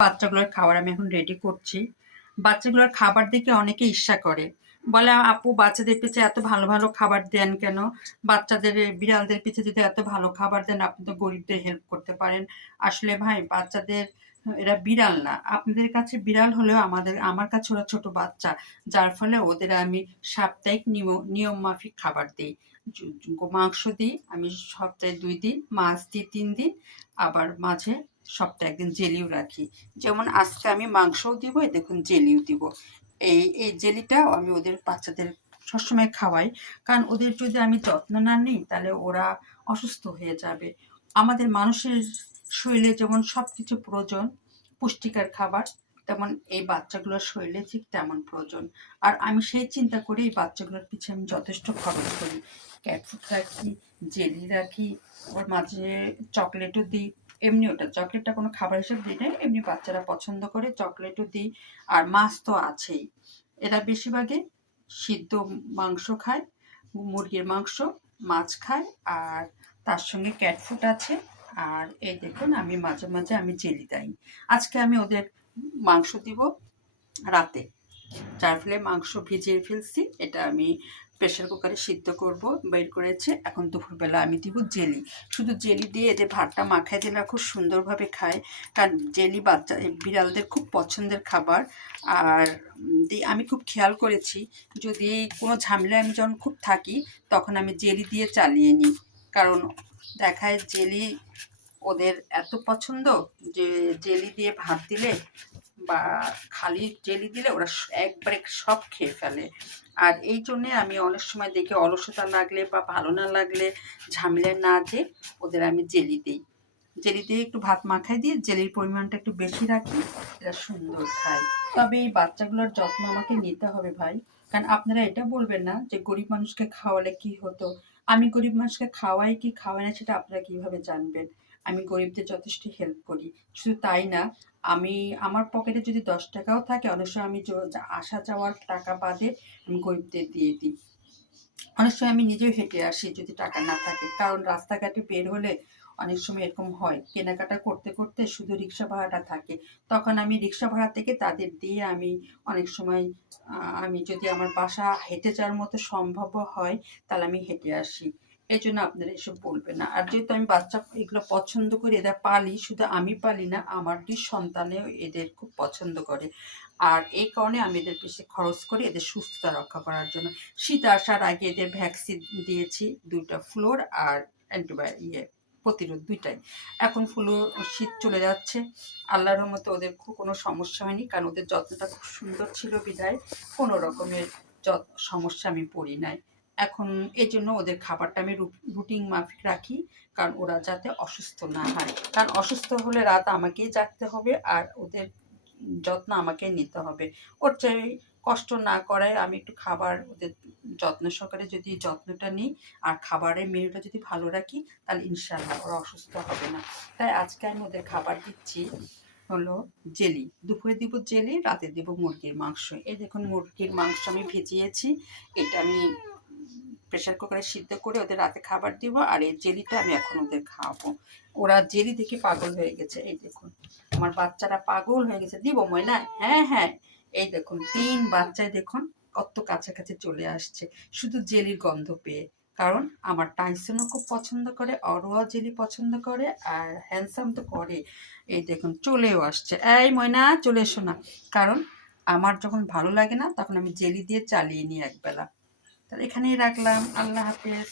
বাচ্চাগুলোর খাবার আমি এখন রেডি করছি। বাচ্চাগুলোর খাবার দেখে অনেকে ঈর্ষা করে। বলে, "আপু বাচ্চাদের পিছে এত ভালো, ভালো খাবার দেন কেন? বাচ্চাদের বিড়ালদের পিছে যদি এত ভালো খাবার দেন, আপনি তো গরিবদের হেল্প করতে পারেন।" আসলে ভাই বাচ্চাদের এরা বিড়াল না। আপনাদের কাছে বিড়াল হলেও আমার কাছে ওরা ছোট বাচ্চা। যার ফলে ওদের আমি সাপ্তাহিক নিয়ম মাফিক খাবার দেই। মাংস দিই আমি সপ্তাহে ২ দিন, মাছ দিই ৩ দিন, আবার মাঝে সপ্তাহে ১ দিন জেলিও রাখি। যেমন আজকে আমি মাংসও দিব, এই দেখুন জেলিও দিব। এই জেলিটাও আমি ওদের বাচ্চাদের সবসময় খাওয়াই। কারণ ওদের যদি আমি যত্ন না নিই তাহলে ওরা অসুস্থ হয়ে যাবে। আমাদের মানুষের শরীরে যেমন সবকিছু প্রয়োজন, পুষ্টিকর খাবার, তেমন এই বাচ্চাগুলোর শরীরে ঠিক তেমন প্রয়োজন। আর আমি সেই চিন্তা করে এই বাচ্চাগুলোর পিছে আমি যথেষ্ট খরচ করি। ক্যাট ফুড রাখি, জেলি রাখি, ওর মাঝে চকলেটও দিই। এমনি ওটা চকলেটটা কোনো খাবার হিসেবে দিই না, এমনি বাচ্চারা পছন্দ করে চকলেটও দিই। আর মাছ তো আছেই। এরা বেশিরভাগই সিদ্ধ মাংস খায়, মুরগির মাংস, মাছ খায়, আর তার সঙ্গে ক্যাট ফুড আছে। আর এই দেখুন আমি মাঝে, মাঝে আমি জেলি দেই। আজকে আমি ওদের মাংস দিব রাতে। যার ফলে মাংস ভিজিয়ে ফেলছি। এটা আমি প্রেশার কুকারে সিদ্ধ করব, বের করেছে। এখন দুপুরবেলা আমি দিব জেলি। শুধু জেলি দিয়ে এদের ভাতটা মাখায় দিলে খুব সুন্দরভাবে খায়। কারণ জেলি বাচ্চা বিড়ালদের খুব পছন্দের খাবার। আর আমি খুব খেয়াল করেছি, যদি কোনো ঝামেলায় আমি যখন খুব থাকি তখন আমি জেলি দিয়ে চালিয়ে নিই। কারণ দেখায় জেলি ওদের এত পছন্দ যে জেলি দিয়ে ভাত দিলে বা খালি জেলি দিলে ওরা একবারে সব খেয়ে ফেলে। আর এই জন্যে আমি অনেক সময় দেখি অলসতা লাগলে বা ভালো না লাগলে ঝামেলায় না যেয়ে ওদের আমি জেলি দিই। জেলি দিয়ে একটু ভাত মাখাই দিয়ে জেলির পরিমাণটা একটু বেশি রাখি, এরা সুন্দর খায়। তবে এই বাচ্চাগুলোর যত্ন আমাকে নিতে হবে ভাই। কারণ আপনারা এটা বলবেন না যে গরিব মানুষকে খাওয়ালে কি হতো। আমি গরিব মানুষকে খাওয়াই কি খাওয়াই না সেটা আপনারা কীভাবে জানবেন? আমি গরিবদের যথেষ্ট হেল্প করি। শুধু তাই না, আমি আমার পকেটে যদি ১০ টাকাও থাকে অনেক সময় আমি আসা যাওয়ার টাকা বাদে আমি গরিবদের দিয়ে দিই। অনেক সময় আমি নিজেও হেঁটে আসি যদি টাকা না থাকে। কারণ রাস্তাঘাটে বের হলে অনেক সময় এরকম হয়, কেনাকাটা করতে, করতে শুধু রিক্সা ভাড়াটা থাকে। তখন আমি রিক্সা ভাড়া থেকে তাদের দিয়ে আমি অনেক সময় আমি যদি আমার বাসা হেঁটে যাওয়ার মতো সম্ভব হয় তাহলে আমি হেঁটে আসি। এজন্য আপনারা এসব বলবেন না। আর যেহেতু আমি বাচ্চা এগুলো পছন্দ করি, এদের পালি, শুধু আমি পালি না, আমার ২ সন্তানেও এদের খুব পছন্দ করে। আর এই কারণে আমি এদের বেশি খরচ করি এদের সুস্থতা রক্ষা করার জন্য। শীত আসার আগে এদের ভ্যাকসিন দিয়েছি ২ টা ফ্লুর আর প্রতিরোধ ২ টাই। এখন শীত চলে যাচ্ছে। আল্লাহর রহমতে ওদের কোনো সমস্যা হয়নি। কারণ ওদের যত্নটা খুব সুন্দর ছিল বিধায় কোনো রকমের সমস্যা আমি পড়ি নাই। এখন এজন্য ওদের খাবারটা আমি রুটিন মাফিক রাখি। কারণ ওরা যাতে অসুস্থ না হয়। কারণ অসুস্থ হলে রাত আমাকেই জাগতে হবে আর ওদের যত্ন আমাকেই নিতে হবে। ওর চেয়ে কষ্ট না করায় আমি একটু খাবার ওদের যত্ন সহকারে যদি যত্নটা নিই আর খাবারের মেনুটা যদি ভালো রাখি তাহলে ইনশাআল্লাহ ওরা অসুস্থ হবে না। তাই আজকে আমি ওদের খাবার দিচ্ছি হলো জেলি। দুপুরে দিব জেলি, রাতে দিব মুরগির মাংস। এই দেখুন মুরগির মাংস আমি ভিজিয়েছি। এটা আমি প্রেশার কুকারে সিদ্ধ করে ওদের রাতে খাবার দিব। আর এই জেলিটা আমি এখন ওদের খাওয়াবো। ওরা জেলি দেখে পাগল হয়ে গেছে। এই দেখুন আমার বাচ্চারা পাগল হয়ে গেছে। দিব ময়না? হ্যাঁ, হ্যাঁ। এই দেখুন ৩ বাচ্চায় দেখুন কত কাছাকাছি চলে আসছে শুধু জেলির গন্ধ পেয়ে। কারণ আমার টাইসনও খুব পছন্দ করে, অরোয়াও জেলি পছন্দ করে, আর হ্যান্ডসাম তো করে। এই দেখুন চলেও আসছে। এই ময়না চলে এসো না। কারণ আমার যখন ভালো লাগে না তখন আমি জেলি দিয়ে চালিয়ে নিই একবেলা। তাহলে এখানেই রাখলাম। আল্লাহ হাফেজ।